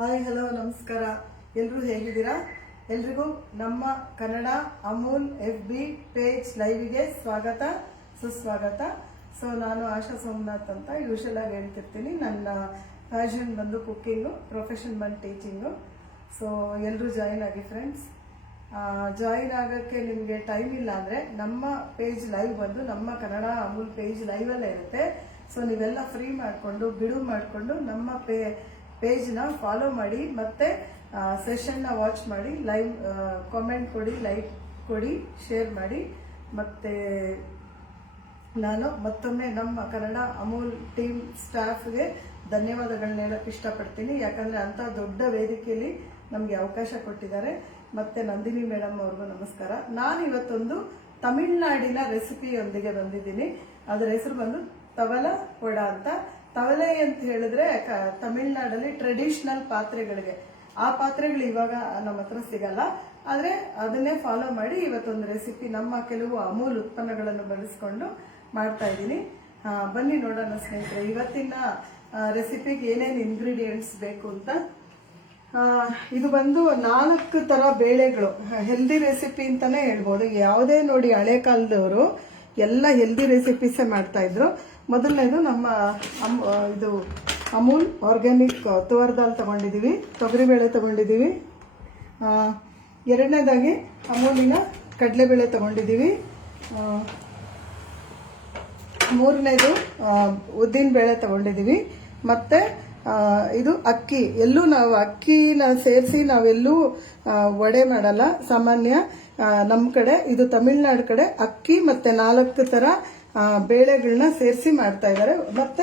Hi hello ನಮಸ್ಕಾರ. ಎಲ್ಲರೂ ಹೇಗಿದ್ದೀರಾ? ಎಲ್ರಿಗೂ ನಮ್ಮ ಕನ್ನಡ ಅಮೂಲ್ FB ಪೇಜ್ ಲೈವ್ಗೆ ಸ್ವಾಗತ ಸುಸ್ವಾಗತ. ಸೊ ನಾನು ಆಶಾ ಸೋಮನಾಥ್ ಅಂತ ಯೂಶಲ್ ಆಗಿ ಹೇಳ್ತಿರ್ತೀನಿ. ನನ್ನ ಪ್ಯಾಷನ್ ಬಂದು ಕುಕ್ಕಿಂಗು, ಪ್ರೊಫೆಷನ್ ಬಂದು ಟೀಚಿಂಗು. ಸೊ ಎಲ್ಲರೂ ಜಾಯಿನ್ ಆಗಿ ಫ್ರೆಂಡ್ಸ್. ಜಾಯಿನ್ ಆಗೋಕ್ಕೆ ನಿಮಗೆ ಟೈಮ್ ಇಲ್ಲ ಅಂದರೆ ನಮ್ಮ ಪೇಜ್ ಲೈವ್ ಬಂದು ನಮ್ಮ ಕನ್ನಡ ಅಮೂಲ್ ಪೇಜ್ ಲೈವಲ್ಲೇ ಇರುತ್ತೆ. ಸೊ ನೀವೆಲ್ಲ ಫ್ರೀ ಮಾಡಿಕೊಂಡು ಬಿಡುವು ಮಾಡಿಕೊಂಡು ನಮ್ಮ ಪೇಜ್ನ ಫಾಲೋ ಮಾಡಿ, ಮತ್ತೆ ಸೆಷನ್ನ ವಾಚ್ ಮಾಡಿ, ಲೈವ್ ಕಾಮೆಂಟ್ ಕೊಡಿ, ಲೈಕ್ ಕೊಡಿ, ಶೇರ್ ಮಾಡಿ. ಮತ್ತೆ ನಾನು ಮತ್ತೊಮ್ಮೆ ನಮ್ಮ ಕನ್ನಡ ಅಮೂಲ್ ಟೀಮ್ ಸ್ಟಾಫ್ಗೆ ಧನ್ಯವಾದಗಳನ್ನ ಹೇಳಕ್ಕೆ ಇಷ್ಟಪಡ್ತೀನಿ. ಯಾಕಂದರೆ ಅಂಥ ದೊಡ್ಡ ವೇದಿಕೆಯಲ್ಲಿ ನಮಗೆ ಅವಕಾಶ ಕೊಟ್ಟಿದ್ದಾರೆ. ಮತ್ತು ನಂದಿನಿ ಮೇಡಮ್ ಅವ್ರಿಗೂ ನಮಸ್ಕಾರ. ನಾನು ಇವತ್ತೊಂದು ತಮಿಳ್ನಾಡಿನ ರೆಸಿಪಿಯೊಂದಿಗೆ ಬಂದಿದ್ದೀನಿ. ಅದರ ಹೆಸರು ಬಂದು ತವಲ ವಡ ಅಂತ. ತವಲೆ ಅಂತ ಹೇಳಿದ್ರೆ ತಮಿಳ್ನಾಡಲ್ಲಿ ಟ್ರೆಡಿಷನಲ್ ಪಾತ್ರೆಗಳಿಗೆ, ಆ ಪಾತ್ರೆಗಳು ಇವಾಗ ನಮ್ಮ ಹತ್ರ ಸಿಗಲ್ಲ. ಆದರೆ ಅದನ್ನೇ ಫಾಲೋ ಮಾಡಿ ಇವತ್ತೊಂದು ರೆಸಿಪಿ ನಮ್ಮ ಕೆಲವು ಅಮೂಲ್ ಉತ್ಪನ್ನಗಳನ್ನು ಬಳಸ್ಕೊಂಡು ಮಾಡ್ತಾ ಇದ್ದೀನಿ. ಬನ್ನಿ ನೋಡೋಣ ಸ್ನೇಹಿತರೆ, ಇವತ್ತಿನ ರೆಸಿಪಿಗೆ ಏನೇನು ಇಂಗ್ರೀಡಿಯೆಂಟ್ಸ್ ಬೇಕು ಅಂತ. ಇದು ಬಂದು 4 ಥರ ಬೇಳೆಗಳು, ಹೆಲ್ದಿ ರೆಸಿಪಿ ಅಂತಾನೆ ಹೇಳ್ಬೋದು. ಯಾವುದೇ ನೋಡಿ ಹಳೆ ಕಾಲದವರು ಎಲ್ಲ ಹೆಲ್ದಿ ರೆಸಿಪೀಸೇ ಮಾಡ್ತಾ ಇದ್ರು. ಮೊದಲನೇದು ನಮ್ಮ ಇದು ಅಮೂಲ್ ಆರ್ಗ್ಯಾನಿಕ್ ತುವರ್ ದಾಲ್ ತಗೊಂಡಿದ್ದೀವಿ, ತೊಗರಿಬೇಳೆ ತಗೊಂಡಿದ್ದೀವಿ. ಎರಡನೇದಾಗಿ ಅಮೂಲಿನ ಕಡಲೆಬೇಳೆ ತಗೊಂಡಿದ್ದೀವಿ. ಮೂರನೇದು ಉದ್ದಿನ ಬೇಳೆ ತಗೊಂಡಿದ್ದೀವಿ. ಮತ್ತು ಇದು ಅಕ್ಕಿ. ಎಲ್ಲೂ ನಾವು ಅಕ್ಕಿನ ಸೇರಿಸಿ ನಾವೆಲ್ಲೂ ವಡೆ ಮಾಡಲ್ಲ. ಸಾಮಾನ್ಯ ನಮ್ಮ ಕಡೆ, ಇದು ತಮಿಳ್ನಾಡು ಕಡೆ ಅಕ್ಕಿ ಮತ್ತು 4 ಥರ ಬೇಳೆಗಳನ್ನ ಸೇರಿಸಿ ಮಾಡ್ತಾ ಇದ್ದಾರೆ. ಮತ್ತು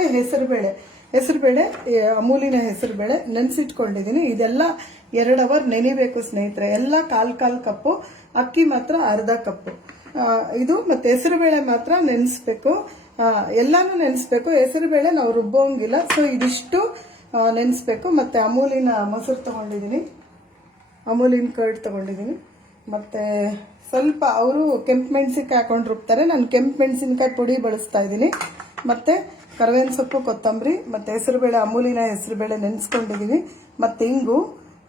ಹೆಸರುಬೇಳೆ ಅಮೂಲಿನ ಹೆಸರುಬೇಳೆ ನೆನೆಸಿಟ್ಕೊಂಡಿದ್ದೀನಿ. ಇದೆಲ್ಲ 2 ಅವರ್ ನೆನಿಬೇಕು ಸ್ನೇಹಿತರೆ. ಎಲ್ಲ ಕಾಲ್ ಕಪ್ಪು, ಅಕ್ಕಿ ಮಾತ್ರ ಅರ್ಧ ಕಪ್ಪು. ಇದು ಮತ್ತು ಹೆಸರುಬೇಳೆ ಮಾತ್ರ ನೆನೆಸ್ಬೇಕು. ಎಲ್ಲಾನು ನೆನೆಸ್ಬೇಕು. ಹೆಸರುಬೇಳೆ ನಾವು ರುಬ್ಬೋಂಗಿಲ್ಲ. ಸೊ ಇದಿಷ್ಟು ನೆನೆಸ್ಬೇಕು. ಮತ್ತು ಅಮೂಲಿನ ಮೊಸರು ತಗೊಂಡಿದ್ದೀನಿ, ಅಮೂಲಿನ ಕರ್ಡ್ ತಗೊಂಡಿದ್ದೀನಿ. ಮತ್ತು ಸ್ವಲ್ಪ ಅವರು ಕೆಂಪು ಮೆಣಸಿನ್ಕಾಯಿ ಹಾಕೊಂಡು ರುಬ್ತಾರೆ, ನಾನು ಕೆಂಪು ಮೆಣಸಿನ್ಕಾಯಿ ಪುಡಿ ಬಳಸ್ತಾ ಇದ್ದೀನಿ. ಮತ್ತು ಕರಿಬೇವಿನ ಸೊಪ್ಪು, ಕೊತ್ತಂಬರಿ, ಮತ್ತು ಹೆಸರುಬೇಳೆ, ಅಮೂಲಿನ ಹೆಸರುಬೇಳೆ ನೆನೆಸ್ಕೊಂಡಿದ್ದೀನಿ. ಮತ್ತು ಇಂಗು,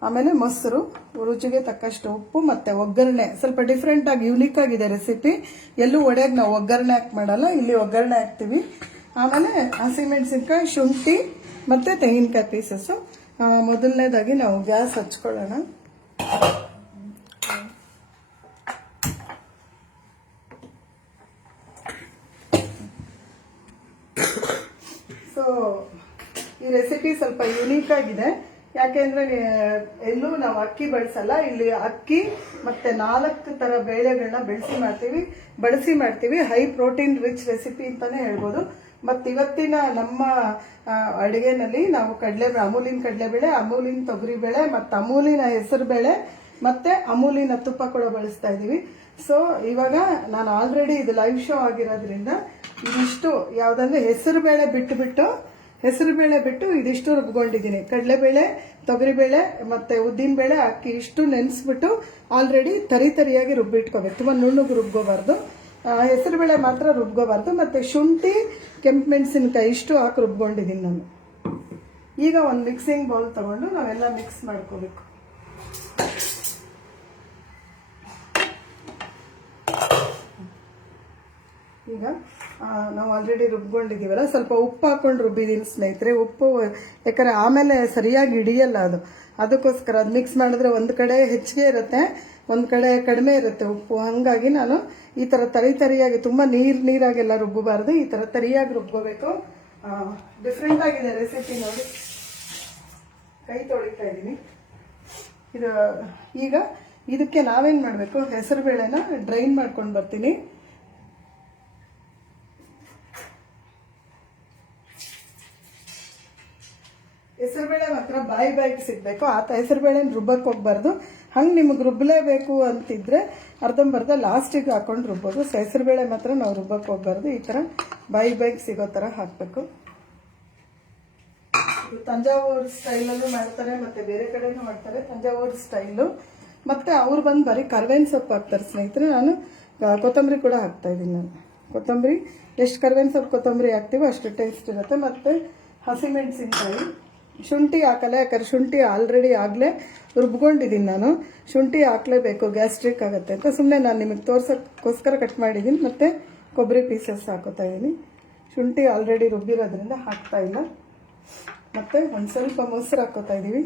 ಆಮೇಲೆ ಮೊಸರು, ರುಚಿಗೆ ತಕ್ಕಷ್ಟು ಉಪ್ಪು, ಮತ್ತು ಒಗ್ಗರಣೆ. ಸ್ವಲ್ಪ ಡಿಫ್ರೆಂಟ್ ಆಗಿ ಯೂನಿಕ್ ಆಗಿದೆ ರೆಸಿಪಿ. ಎಲ್ಲೂ ಒಡೆಯಾಗಿ ನಾವು ಒಗ್ಗರಣೆ ಹಾಕಿ ಮಾಡಲ್ಲ, ಇಲ್ಲಿ ಒಗ್ಗರಣೆ ಹಾಕ್ತೀವಿ. ಆಮೇಲೆ ಹಸಿಮೆಣಸಿನ್ಕಾಯಿ, ಶುಂಠಿ ಮತ್ತು ತೆಂಗಿನಕಾಯಿ ಪೀಸಸ್ಸು. ಮೊದಲನೇದಾಗಿ ನಾವು ಗ್ಯಾಸ್ ಹಚ್ಕೊಳ್ಳೋಣ. ಸೊ ಈ ರೆಸಿಪಿ ಸ್ವಲ್ಪ ಯುನೀಕ್ ಆಗಿದೆ. ಯಾಕೆಂದ್ರೆ ಎಲ್ಲೂ ನಾವು ಅಕ್ಕಿ ಬಳಸಲ್ಲ. ಇಲ್ಲಿ ಅಕ್ಕಿ ಮತ್ತೆ 4 ಥರ ಬೇಳೆಗಳನ್ನ ಬಳಸಿ ಮಾಡ್ತೀವಿ. ಹೈ ಪ್ರೋಟೀನ್ ರಿಚ್ ರೆಸಿಪಿ ಅಂತಾನೆ ಹೇಳ್ಬೋದು. ಮತ್ತು ಇವತ್ತಿನ ನಮ್ಮ ಅಡುಗೆನಲ್ಲಿ ನಾವು ಅಮೂಲಿನ ಕಡಲೆಬೇಳೆ, ಅಮೂಲಿನ ತೊಗರಿಬೇಳೆ, ಮತ್ತು ಅಮೂಲಿನ ಹೆಸರುಬೇಳೆ, ಮತ್ತು ಅಮೂಲಿನ ತುಪ್ಪ ಕೂಡ ಬಳಸ್ತಾ ಇದ್ದೀವಿ. ಸೊ ಇವಾಗ ನಾನು ಆಲ್ರೆಡಿ ಇದು ಲೈವ್ ಶೋ ಆಗಿರೋದ್ರಿಂದ ಇದಿಷ್ಟು ಯಾವುದಂದ್ರೆ ಹೆಸರುಬೇಳೆ ಬಿಟ್ಟು ಇದಿಷ್ಟು ರುಬ್ಕೊಂಡಿದ್ದೀನಿ. ಕಡಲೆಬೇಳೆ, ತೊಗರಿಬೇಳೆ ಮತ್ತು ಉದ್ದಿನಬೇಳೆ, ಅಕ್ಕಿ ಇಷ್ಟು ನೆನೆಸ್ಬಿಟ್ಟು ಆಲ್ರೆಡಿ ತರಿಯಾಗಿ ರುಬ್ಬಿಟ್ಕೋಬೇಕು. ತುಂಬ ನುಣ್ಣಗೆ ರುಬ್ಕೋಬಾರ್ದು. ಹೆಸರುಬೇಳೆ ಮಾತ್ರ ರುಬ್ಕೋಬಾರ್ದು. ಮತ್ತು ಶುಂಠಿ, ಕೆಂಪು ಮೆಣಸಿನ್ಕಾಯಿ ಇಷ್ಟು ಹಾಕಿ ರುಬ್ಕೊಂಡಿದ್ದೀನಿ ನಾನು. ಈಗ ಒಂದು ಮಿಕ್ಸಿಂಗ್ ಬೌಲ್ ತಗೊಂಡು ನಾವೆಲ್ಲ ಮಿಕ್ಸ್ ಮಾಡ್ಕೋಬೇಕು. ಈಗ ನಾವು ಆಲ್ರೆಡಿ ರುಬ್ಕೊಂಡಿದ್ದೀವಲ್ಲ, ಸ್ವಲ್ಪ ಉಪ್ಪು ಹಾಕೊಂಡು ರುಬ್ಬಿದ್ದೀನಿ ಸ್ನೇಹಿತರೆ. ಉಪ್ಪು ಯಾಕಂದರೆ ಆಮೇಲೆ ಸರಿಯಾಗಿ ಹಿಡಿಯಲ್ಲ ಅದಕ್ಕೋಸ್ಕರ ಅದು ಮಿಕ್ಸ್ ಮಾಡಿದ್ರೆ ಒಂದು ಕಡೆ ಹೆಚ್ಚಿಗೆ ಇರುತ್ತೆ, ಒಂದು ಕಡೆ ಕಡಿಮೆ ಇರುತ್ತೆ ಉಪ್ಪು. ಹಾಗಾಗಿ ನಾನು ಈ ಥರ ತರಿಯಾಗಿ, ತುಂಬ ನೀರಾಗೆಲ್ಲ ರುಬ್ಬಬಾರ್ದು, ಈ ಥರ ತರಿಯಾಗಿ ರುಬ್ಕೋಬೇಕು. ಡಿಫ್ರೆಂಟ್ ಆಗಿದೆ ರೆಸಿಪಿ ನೋಡಿ. ಕೈ ತೊಳಿತಾ ಇದ್ದೀನಿ. ಈಗ ಇದಕ್ಕೆ ನಾವೇನು ಮಾಡಬೇಕು, ಹೆಸರುಬೇಳೆನ ಡ್ರೈನ್ ಮಾಡ್ಕೊಂಡು ಬರ್ತೀನಿ. ಹೆಸರುಬೇಳೆ ಮಾತ್ರ ಬಾಯಿಗೆ ಸಿಗಬೇಕು. ಹೆಸರುಬೇಳೆನ ರುಬ್ಬಕ್ಕೆ ಹೋಗ್ಬಾರ್ದು. ಹಂಗೆ ನಿಮಗೆ ರುಬ್ಬಲೇಬೇಕು ಅಂತಿದ್ರೆ ಅರ್ಧಂಬರ್ಧ ಲಾಸ್ಟಿಗೆ ಹಾಕೊಂಡು ರುಬ್ಬೋದು. ಸೊ ಹೆಸರುಬೇಳೆ ಮಾತ್ರ ನಾವು ರುಬ್ಬಕ್ಕೆ ಹೋಗ್ಬಾರ್ದು. ಈ ಥರ ಬಾಯಿಗೆ ಸಿಗೋ ಥರ ಹಾಕಬೇಕು. ತಂಜಾವೂರು ಸ್ಟೈಲಲ್ಲೂ ಮಾಡ್ತಾರೆ, ಮತ್ತು ಬೇರೆ ಕಡೆನೂ ಮಾಡ್ತಾರೆ ತಂಜಾವೂರು ಸ್ಟೈಲು. ಮತ್ತು ಅವ್ರು ಬಂದು ಬರೀ ಕರಿಬೇವಿನ ಸೊಪ್ಪು ಹಾಕ್ತಾರೆ ಸ್ನೇಹಿತರೆ. ನಾನು ಕೊತ್ತಂಬರಿ ಕೂಡ ಹಾಕ್ತಾ ಇದ್ದೀನಿ. ನಾನು ಕೊತ್ತಂಬರಿ ಎಷ್ಟು ಕರಿಬೇವಿನ ಸೊಪ್ಪು ಕೊತ್ತಂಬರಿ ಹಾಕ್ತೀವೋ ಅಷ್ಟು ಟೇಸ್ಟ್ ಇರುತ್ತೆ. ಮತ್ತು ಹಸಿಮೆಣಸಿನ್ಕಾಯಿ ಶುಂಠಿ ಹಾಕಲ್ಲ, ಯಾಕಂದ್ರೆ ಶುಂಠಿ ಆಲ್ರೆಡಿ ಆಗಲೇ ರುಬ್ಕೊಂಡಿದ್ದೀನಿ ನಾನು. ಶುಂಠಿ ಹಾಕಲೇಬೇಕು, ಗ್ಯಾಸ್ಟ್ರಿಕ್ ಆಗುತ್ತೆ ಅಂತ ಸುಮ್ಮನೆ ನಾನು ನಿಮಗೆ ತೋರ್ಸೋಕ್ಕೋಸ್ಕರ ಕಟ್ ಮಾಡಿದ್ದೀನಿ. ಮತ್ತು ಕೊಬ್ಬರಿ ಪೀಸಸ್ ಹಾಕೋತಾ ಇದ್ದೀನಿ. ಶುಂಠಿ ಆಲ್ರೆಡಿ ರುಬ್ಬಿರೋದ್ರಿಂದ ಹಾಕ್ತಾ ಇಲ್ಲ. ಮತ್ತು ಒಂದು ಸ್ವಲ್ಪ ಮೊಸರು ಹಾಕೋತಾ ಇದ್ದೀವಿ,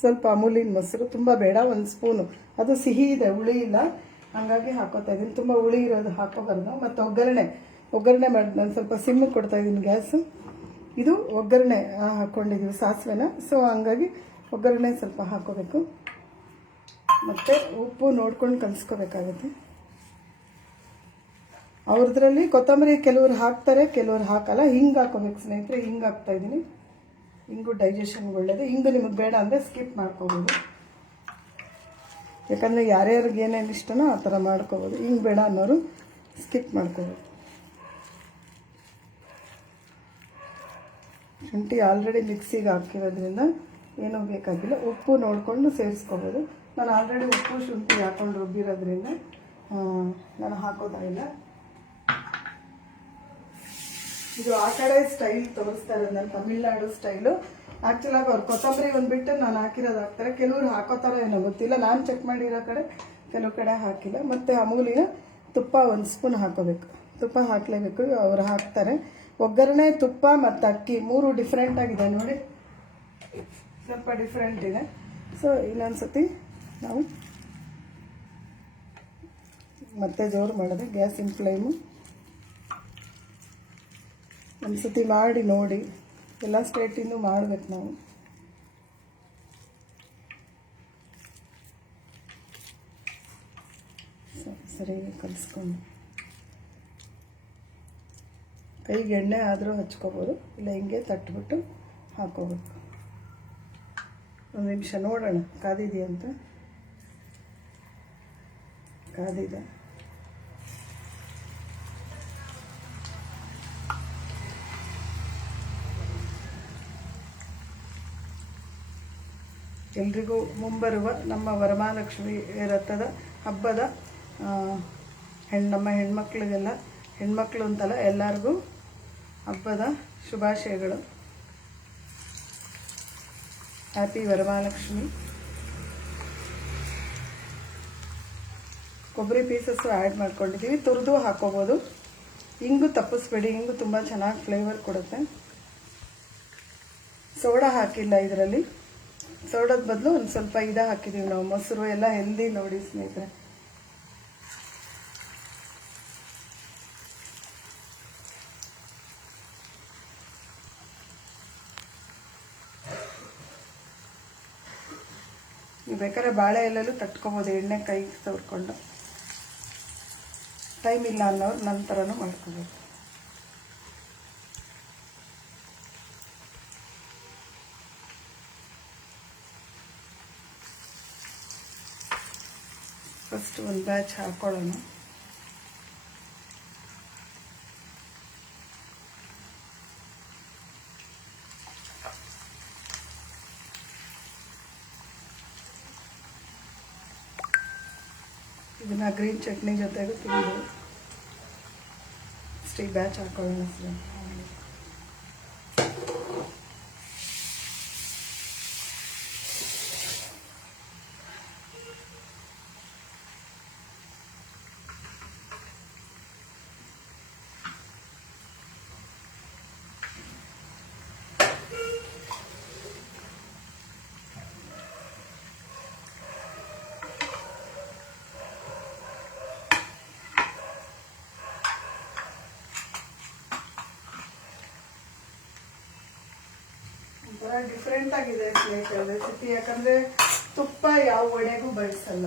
ಸ್ವಲ್ಪ ಅಮೂಲಿನ ಮೊಸರು, ತುಂಬ ಬೇಡ, 1 ಸ್ಪೂನು. ಅದು ಸಿಹಿ ಇದೆ, ಹುಳಿ ಇಲ್ಲ, ಹಾಗಾಗಿ ಹಾಕೋತಾ ಇದ್ದೀನಿ. ತುಂಬ ಹುಳಿ ಇರೋದು ಹಾಕೋಬಾರ್ದು. ಮತ್ತು ಒಗ್ಗರಣೆ ಮಾಡಿ ನಾನು ಸ್ವಲ್ಪ ಸಿಮ್ಮಿಗೆ ಕೊಡ್ತಾ ಇದ್ದೀನಿ ಗ್ಯಾಸು. ಇದು ಒಗ್ಗರಣೆ ಹಾಕ್ಕೊಂಡಿದ್ದೀವಿ ಸಾಸಿವೆನ, ಸೊ ಹಂಗಾಗಿ ಒಗ್ಗರಣೆ ಸ್ವಲ್ಪ ಹಾಕೋಬೇಕು. ಮತ್ತು ಉಪ್ಪು ನೋಡ್ಕೊಂಡು ಕಲಿಸ್ಕೋಬೇಕಾಗುತ್ತೆ. ಅವ್ರದ್ರಲ್ಲಿ ಕೊತ್ತಂಬರಿ ಕೆಲವ್ರು ಹಾಕ್ತಾರೆ, ಕೆಲವ್ರು ಹಾಕಲ್ಲ. ಹಿಂಗೆ ಹಾಕೋಬೇಕು ಸ್ನೇಹಿತರೆ, ಹಿಂಗೆ ಹಾಕ್ತಾ ಇದ್ದೀನಿ. ಹಿಂಗು ಡೈಜೆಷನ್ಗೆ ಒಳ್ಳೆಯದು. ಹಿಂಗು ನಿಮಗೆ ಬೇಡ ಅಂದರೆ ಸ್ಕಿಪ್ ಮಾಡ್ಕೋಬೋದು, ಯಾಕಂದರೆ ಯಾರ್ಯಾರಿಗೆ ಏನೇನು ಇಷ್ಟನೋ ಆ ಥರ ಮಾಡ್ಕೋಬೋದು. ಹಿಂಗೆ ಬೇಡ ಅನ್ನೋರು ಸ್ಕಿಪ್ ಮಾಡ್ಕೋಬೋದು. ಶುಂಠಿ ಆಲ್ರೆಡಿ ಮಿಕ್ಸಿಗೆ ಹಾಕಿರೋದ್ರಿಂದ ಏನೂ ಬೇಕಾಗಿಲ್ಲ. ಉಪ್ಪು ನೋಡಿಕೊಂಡು ಸೇರಿಸ್ಕೋಬೋದು. ನಾನು ಆಲ್ರೆಡಿ ಉಪ್ಪು ಶುಂಠಿ ಹಾಕೊಂಡು ರುಬ್ಬಿರೋದ್ರಿಂದ ನಾನು ಹಾಕೋತಾ ಇಲ್ಲ. ಇದು ಆ ಕಡೆ ಸ್ಟೈಲ್ ತೋರಿಸ್ತಾ ಇರೋದು, ನಾನು ತಮಿಳ್ನಾಡು ಸ್ಟೈಲು. ಆ್ಯಕ್ಚುಲಾಗಿ ಅವ್ರು ಕೊತ್ತಂಬರಿ ಒಂದು ಬಿಟ್ಟು ನಾನು ಹಾಕಿರೋದು ಹಾಕ್ತಾರೆ, ಕೆಲವ್ರು ಹಾಕೋತಾರೋ ಏನೋ ಗೊತ್ತಿಲ್ಲ. ನಾನು ಚೆಕ್ ಮಾಡಿರೋ ಕಡೆ ಕೆಲವು ಕಡೆ ಹಾಕಿಲ್ಲ. ಮತ್ತು ಅಮೂಲಿನ ತುಪ್ಪ 1 ಸ್ಪೂನ್ ಹಾಕೋಬೇಕು, ತುಪ್ಪ ಹಾಕಲೇಬೇಕು, ಅವ್ರು ಹಾಕ್ತಾರೆ. ಒಗ್ಗರಣೆ, ತುಪ್ಪ ಮತ್ತು ಅಕ್ಕಿ 3 ಡಿಫ್ರೆಂಟ್ ಆಗಿದೆ ನೋಡಿ, ಸ್ವಲ್ಪ ಡಿಫ್ರೆಂಟ್ ಇದೆ. ಸೊ ಇನ್ನೊಂದ್ಸತಿ ನಾವು ಮತ್ತೆ ಜೋರು ಮಾಡಿದೆ ಗ್ಯಾಸಿನ ಫ್ಲೇಮು. ಒಂದ್ಸತಿ ಮಾಡಿ ನೋಡಿ, ಎಲ್ಲ ಸ್ಟೇಟಿಂದು ಮಾಡಬೇಕು ನಾವು. ಸರಿ ಕಲಿಸ್ಕೊಂಡು ಕೈಗೆ ಎಣ್ಣೆ ಆದರೂ ಹಚ್ಕೋಬೋದು, ಇಲ್ಲ ಹಿಂಗೆ ತಟ್ಬಿಟ್ಟು ಹಾಕೋಬೇಕು. 1 ನಿಮಿಷ ನೋಡೋಣ ಕಾದಿದೆಯಂತ. ಕಾದಿದೆ. ಎಲ್ರಿಗೂ ಮುಂಬರುವ ನಮ್ಮ ವರಮಹಾಲಕ್ಷ್ಮಿ ವ್ರತದ ಹಬ್ಬದ ನಮ್ಮ ಹೆಣ್ಮಕ್ಳಿಗೆಲ್ಲ, ಹೆಣ್ಮಕ್ಳು ಅಂತಲ್ಲ ಎಲ್ಲರಿಗೂ ಹಬ್ಬದ ಶುಭಾಶಯಗಳು. ಹ್ಯಾಪಿ ವರಮಹಾಲಕ್ಷ್ಮಿ. ಕೊಬ್ಬರಿ ಪೀಸಸ್ಸು ಆ್ಯಡ್ ಮಾಡ್ಕೊಂಡಿದ್ದೀವಿ, ತುರಿದು ಹಾಕೋಬೋದು. ಹಿಂಗು ತಪ್ಪಿಸ್ಬೇಡಿ, ಹಿಂಗು ತುಂಬ ಚೆನ್ನಾಗಿ ಫ್ಲೇವರ್ ಕೊಡುತ್ತೆ. ಸೋಡಾ ಹಾಕಿಲ್ಲ ಇದರಲ್ಲಿ, ಸೋಡಾದ ಬದಲು ಒಂದು ಸ್ವಲ್ಪ ಹಾಕಿದ್ದೀವಿ ನಾವು, ಮೊಸರು. ಎಲ್ಲ ಹೆಲ್ದಿ ನೋಡಿ ಸ್ನೇಹಿತರೆ. ನೀವು ಬೇಕಾದ್ರೆ ಬಾಳೆ ಎಲೆಲ್ಲೂ ತಟ್ಕೊಬೋದು, ಎಣ್ಣೆ ಕೈಗೆ ತವ್ರ್ಕೊಂಡು. ಟೈಮ್ ಇಲ್ಲ ಅನ್ನೋರು ನಂತರನೂ ಮಾಡ್ಕೋಬೇಕು. ಫಸ್ಟ್ ಒಂದು ಬ್ಯಾಚ್ ಹಾಕೊಳ್ಳೋಣ. ಇದನ್ನ ಗ್ರೀನ್ ಚಟ್ನಿ ಜೊತೆಗೂ ತಿಂದು ಅಷ್ಟೇ ಬ್ಯಾಚ್ ಹಾಕೊಳ್ಳೋಣ ಸರ್. ಡಿಫ್ರೆಂಟ್ ಆಗಿದೆ ರೆಸಿಪಿ, ಯಾಕಂದ್ರೆ ತುಪ್ಪ ಯಾವ ವಡೆಗೂ ಬಳಸಲ್ಲ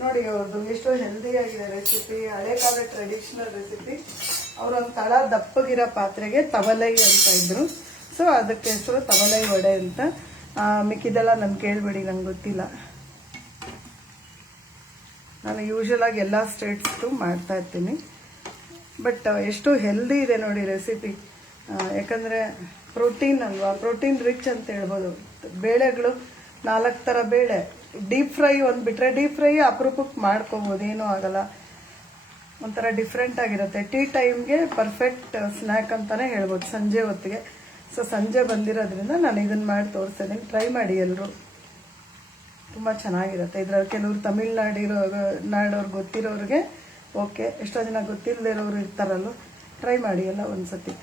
ನೋಡಿ. ಅವ್ರದ್ದು ಎಷ್ಟೋ ಹೆಲ್ದಿ ಆಗಿದೆ ರೆಸಿಪಿ, ಹಳೆ ಕಾಲ ಟ್ರೆಡಿಷನಲ್ ರೆಸಿಪಿ. ಅವರೊಂದು ತಳ ದಪ್ಪಗಿರೋ ಪಾತ್ರೆಗೆ ತವಲೈ ಅಂತ ಇದ್ರು, ಸೊ ಅದಕ್ಕೆ ಹೆಸರು ತವಲೈ ವಡೆ ಅಂತ. ಮಿಕ್ಕಿದೆಲ್ಲ ನಾನು ಕೇಳಬೇಡಿ, ನಂಗೆ ಗೊತ್ತಿಲ್ಲ. ನಾನು ಯೂಶಲ್ ಆಗಿ ಎಲ್ಲ ಸ್ಟೇಟ್ಸ್ದು ಮಾಡ್ತಾ ಇರ್ತೀನಿ. ಬಟ್ ಎಷ್ಟು ಹೆಲ್ದಿ ಇದೆ ನೋಡಿ ರೆಸಿಪಿ, ಯಾಕಂದರೆ ಪ್ರೋಟೀನ್ ಅಲ್ವಾ, ಪ್ರೋಟೀನ್ ರಿಚ್ ಅಂತ ಹೇಳ್ಬೋದು. ಬೇಳೆಗಳು 4 ಥರ ಬೇಳೆ, ಡೀಪ್ ಫ್ರೈ ಒಂದು ಬಿಟ್ಟರೆ, ಡೀಪ್ ಫ್ರೈ ಅಪರೂಪಕ್ಕೆ ಮಾಡ್ಕೊಬೋದು, ಏನೂ ಆಗಲ್ಲ. ಒಂಥರ ಡಿಫ್ರೆಂಟ್ ಆಗಿರುತ್ತೆ. ಟೀ ಟೈಮ್ಗೆ ಪರ್ಫೆಕ್ಟ್ ಸ್ನ್ಯಾಕ್ ಅಂತಲೇ ಹೇಳ್ಬೋದು, ಸಂಜೆ ಹೊತ್ತಿಗೆ. ಸೊ ಸಂಜೆ ಬಂದಿರೋದ್ರಿಂದ ನಾನು ಇದನ್ನು ಮಾಡಿ ತೋರಿಸ್ತೇನೆ, ಟ್ರೈ ಮಾಡಿ ಎಲ್ಲರೂ, ತುಂಬ ಚೆನ್ನಾಗಿರುತ್ತೆ. ಇದರಲ್ಲಿ ಕೆಲವರು ನಾಡೋರು ಗೊತ್ತಿರೋರಿಗೆ ಓಕೆ, ಎಷ್ಟೋ ಜನ ಗೊತ್ತಿಲ್ಲದೆ ಇರೋರು ಇರ್ತಾರಲ್ಲ, ಟ್ರೈ ಮಾಡಿ ಎಲ್ಲ ಒಂದು ಸತಿ.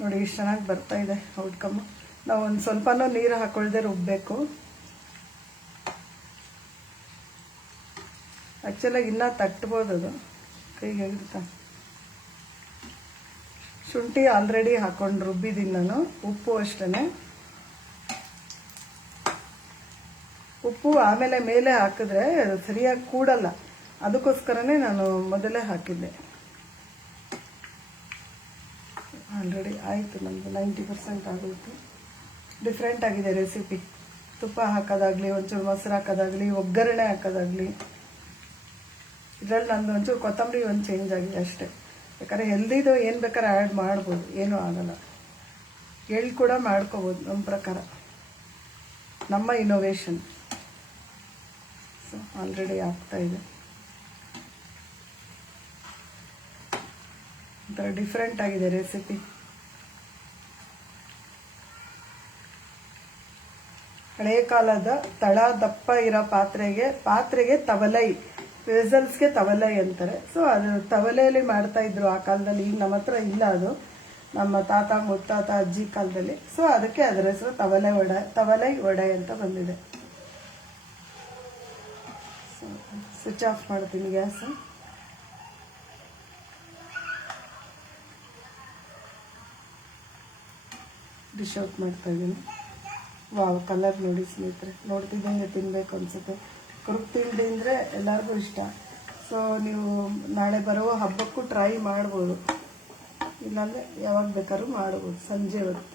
ನೋಡಿ ಇಷ್ಟು ಚೆನ್ನಾಗಿ ಬರ್ತಾಯಿದೆ ಔಟ್ಕಮ್ಮು. ನಾವು ಒಂದು ಸ್ವಲ್ಪನೂ ನೀರು ಹಾಕ್ಕೊಳ್ದೆ ರುಬ್ಬಬೇಕು. ಆ್ಯಕ್ಚುಲಾಗಿ ಇನ್ನೂ ತಟ್ಬೋದು, ಅದು ಕೈಗೆ ಇರುತ್ತೆ. ಶುಂಠಿ ಆಲ್ರೆಡಿ ಹಾಕ್ಕೊಂಡು ರುಬ್ಬಿದ್ದೀನಿ ನಾನು. ಉಪ್ಪು ಅಷ್ಟೇ, ಉಪ್ಪು ಆಮೇಲೆ ಮೇಲೆ ಹಾಕಿದ್ರೆ ಸರಿಯಾಗಿ ಕೂಡಲ್ಲ, ಅದಕ್ಕೋಸ್ಕರನೇ ನಾನು ಮೊದಲೇ ಹಾಕಿದ್ದೆ. ಆಲ್ರೆಡಿ ಆಯಿತು, ನಮ್ಮದು 90% ಆಗೋಯ್ತು. ಡಿಫ್ರೆಂಟ್ ಆಗಿದೆ ರೆಸಿಪಿ. ತುಪ್ಪ ಹಾಕೋದಾಗಲಿ, ಒಂಚೂರು ಮೊಸರು ಹಾಕೋದಾಗಲಿ, ಒಗ್ಗರಣೆ ಹಾಕೋದಾಗಲಿ, ಇದರಲ್ಲಿ ನಂದು ಒಂಚೂರು ಕೊತ್ತಂಬರಿ ಒಂದು ಚೇಂಜ್ ಆಗಿದೆ ಅಷ್ಟೇ. ಯಾಕಂದರೆ ಹೆಲ್ದಿದು ಏನು ಬೇಕಾದ್ರೆ ಆ್ಯಡ್ ಮಾಡ್ಬೋದು, ಏನೂ ಆಗಲ್ಲ. ಎಳ್ಳು ಕೂಡ ಮಾಡ್ಕೋಬೋದು ನಮ್ಮ ಪ್ರಕಾರ, ನಮ್ಮ ಇನೋವೇಷನ್. ಸೊ ಆಲ್ರೆಡಿ ಆಗ್ತಾಯಿದೆ. ಒಂಥರ ಡಿಫ್ರೆಂಟ್ ಆಗಿದೆ ರೆಸಿಪಿ. ಹಳೆಯ ಕಾಲದ ತಳ ದಪ್ಪ ಇರೋ ಪಾತ್ರೆಗೆ ತವಲೈ, ವೆಸಲ್ಸ್ಗೆ ತವಲೈ ಅಂತಾರೆ. ಸೊ ಅದು ತವಲೆಯಲ್ಲಿ ಮಾಡ್ತಾ ಇದ್ರು ಆ ಕಾಲದಲ್ಲಿ. ಈಗ ನಮ್ಮ ಹತ್ರ ಇಲ್ಲ ಅದು, ನಮ್ಮ ತಾತ ಮುತ್ತಾತ ಅಜ್ಜಿ ಕಾಲದಲ್ಲಿ. ಸೊ ಅದಕ್ಕೆ ಅದರ ಹೆಸರು ತವಲೈ ವಡೆ ಅಂತ ಬಂದಿದೆ. ಸೊ ಸ್ವಿಚ್ ಆಫ್ ಮಾಡ್ತೀನಿ ಗ್ಯಾಸ್. ಡಿಶ್ ಔಟ್ ಮಾಡ್ತಾ ಇದ್ದೀನಿ. ವಾವ್, ಕಲರ್ ನೋಡಿ ಸ್ನೇಹಿತರೆ, ನೋಡ್ತಿದ್ದಂಗೆ ತಿನ್ನಬೇಕು ಅನಿಸುತ್ತೆ. ಕುರುಕ್ ತಿಂಡಿ ಅಂದರೆ ಎಲ್ಲರಿಗೂ ಇಷ್ಟ. ಸೊ ನೀವು ನಾಳೆ ಬರುವ ಹಬ್ಬಕ್ಕೂ ಟ್ರೈ ಮಾಡ್ಬೋದು, ಇಲ್ಲಾಂದರೆ ಯಾವಾಗ ಬೇಕಾದ್ರೂ ಮಾಡ್ಬೋದು. ಸಂಜೆ ಹೊತ್ತು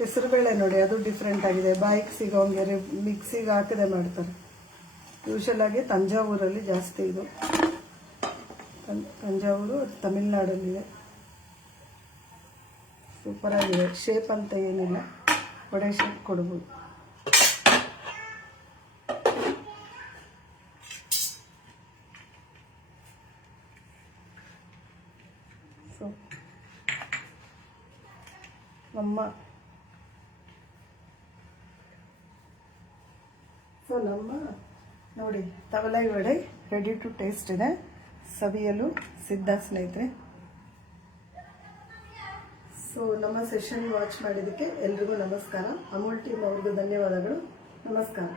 ಹೆಸರುಬೇಳೆ ನೋಡಿ, ಅದು ಡಿಫ್ರೆಂಟ್ ಆಗಿದೆ. ಬಾಯಿಗೆ ಸಿಗೋಂಗೆ ಮಿಕ್ಸಿಗೆ ಹಾಕದೆ ಮಾಡ್ತಾರೆ. ಯೂಶಲಾಗಿ ತಂಜಾವೂರಲ್ಲಿ ಜಾಸ್ತಿ ಇದು. ತಂಜಾವೂರು ತಮಿಳ್ನಾಡಲ್ಲಿದೆ. ಸೂಪರಾಗಿದೆ. ಶೇಪ್ ಅಂತ ಏನಿಲ್ಲ, ವಡೆ ಶೇಪ್ ಕೊಡ್ಬೋದು. ಸೊ ನಮ್ಮ ನೋಡಿ ತವಲೈ ವಡೆ ರೆಡಿ ಟು ಟೇಸ್ಟ್ ಇದೆ. ಸವಿಯಲು ಸಿದ್ಧ ಸ್ನೇಹಿತರೆ. ಸೊ ನಮ್ಮ ಸೆಷನ್ ವಾಚ್ ಮಾಡಿದ್ದಕ್ಕೆ ಎಲ್ರಿಗೂ ನಮಸ್ಕಾರ. ಅಮೂಲ್ ಟೀಮ್ ಅವ್ರಿಗೂ ಧನ್ಯವಾದಗಳು. ನಮಸ್ಕಾರ.